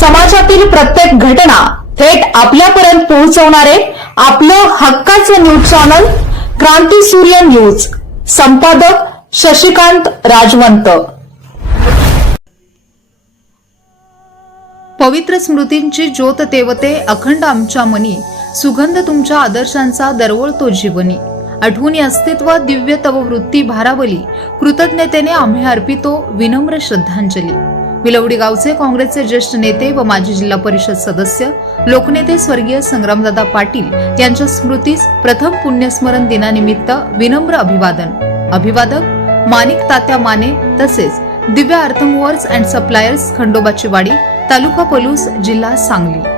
समाजातील प्रत्येक घटना थेट आपल्यापर्यंत पोहोचवणारे आपलं हक्काचं न्यूज चॅनल क्रांती सूर्य न्यूज. संपादक शशिकांत राजवंत. पवित्र स्मृतींची ज्योत तेवते अखंड आमच्या मनी. सुगंध तुमच्या आदर्शांचा दरवळतो जीवनी. आठवणी अस्तित्व दिव्य तव वृत्ती भारावली. कृतज्ञतेने आम्ही अर्पितो विनम्र श्रद्धांजली. विलवडी गावचे काँग्रेसचे ज्येष्ठ नेते व माजी जिल्हा परिषद सदस्य लोकनेते स्वर्गीय संग्रामदादा पाटील यांच्या स्मृतीस प्रथम पुण्यस्मरण दिनानिमित्त विनम्र अभिवादन. अभिवादक मानिक तात्या माने तसेच दिव्य अर्थमूवर्स अँड सप्लायर्स खंडोबाची वाडी तालुका पलूस जिल्हा सांगली.